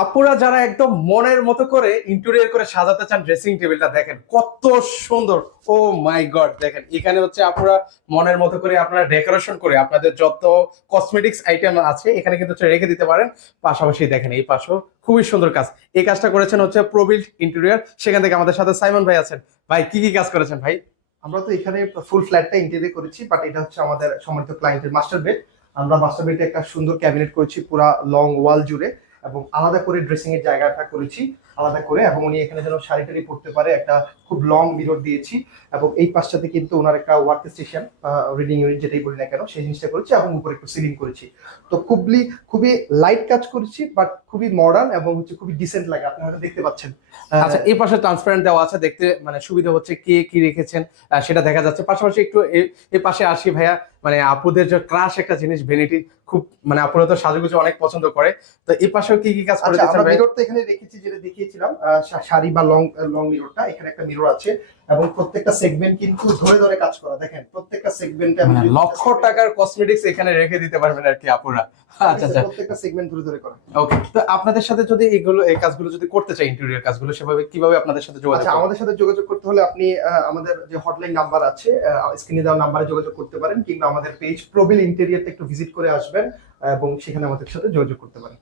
আপুরা যারা একদম মনের মতো করে ইন্টেরিয়র করে সাজাতে চান ড্রেসিং টেবিলটা দেখেন কত সুন্দর। ও মাই গড, দেখেন এখানে হচ্ছে আপুরা মনের মতো করে আপনারা ডেকোরেশন করে আপনাদের যত কসমেটিক্স আইটেম আছে এখানে কিন্তু হচ্ছে রেখে দিতে পারেন। পাশাপাশি দেখেন এই পাশেও খুবই সুন্দর কাজ। এই কাজটা করেছেন হচ্ছে প্রবিল্ড ইন্টেরিয়র, সেখান থেকে আমাদের সাথে সাইমন ভাই আছেন। ভাই কি কি কাজ করেছেন ভাই? আমরা তো এখানে ফুল ফ্ল্যাটটা ইন্টেরিয়র করেছি, বাট এটা হচ্ছে আমাদের সম্মানিত ক্লায়েন্টের মাস্টার বেড। আমরা মাস্টার বেডে একটা সুন্দর ক্যাবিনেট করেছি পুরা লং ওয়াল জুড়ে, এবং আলাদা করে ড্রেসিং এর জায়গাটা করেছি আলাদা করে, এবং উনি এখানে যেন শাড়ি টাড়ি পরতে পারে একটা খুব লং মিরর দিয়েছি। এবং এই পাশটাতে কিন্তু ওনার একটা ওয়ার্ক স্টেশন, রিডিং ইউনিট যেটাই বলি না কেন সেই জিনিসটা করেছি, এবং উপরে একটু সিলিং করেছি। তো খুবই লাইট কাজ করেছি, বাট খুবই মডার্ন এবং হচ্ছে খুবই ডিসেন্ট লাগে, আপনি হয়তো দেখতে পাচ্ছেন। আচ্ছা, এই পাশে ট্রান্সপারেন্ট দেওয়া আছে, দেখতে মানে সুবিধা হচ্ছে কে কি রেখেছেন সেটা দেখা যাচ্ছে। পাশাপাশি একটু এই পাশে আসি ভাইয়া, মানে আপুদের যে ক্রাশ একটা জিনিস ভ্যানিটি, খুব মানে আপুরা তো সাজুগুজু অনেক পছন্দ করে। তো এই পাশেও কি কি কাজ করে আচ্ছা, দিচ্ছেন আমরা ভাই? মিররটা এখানে রেখেছি যেটা দেখিয়েছিলাম, শাড়ি বা লং লং মিররটা, এখানে একটা মিরর আছে। এবং প্রত্যেকটা সেগমেন্ট কিন্তু ধরে ধরে কাজ করা, দেখেন প্রত্যেকটা সেগমেন্টে আমি মানে যদি লক্ষ টাকার কসমেটিক্স এখানে রেখে দিতে পারবেন আর কি আপুরা। আচ্ছা আচ্ছা, প্রত্যেকটা সেগমেন্ট ধরে ধরে করা। ওকে। তো আপনাদের সাথে যদি এই কাজগুলো যদি করতে চাই, ইন্টেরিয়র কাজগুলো, সেভাবে কিভাবে আপনাদের সাথে যোগাযোগ আচ্ছা, করবো? আমাদের সাথে যোগাযোগ করতে হলে আপনি আমাদের যে হটলাইন নাম্বার আছে, স্ক্রিনে দেওয়া নাম্বারে যোগাযোগ করতে পারেন, কিংবা আমাদের পেজ প্রবিল ইন্টেরিয়রটা একটু ভিজিট করে আসবেন, এবং সেখানে আমাদের সাথে যোগাযোগ করতে পারেন।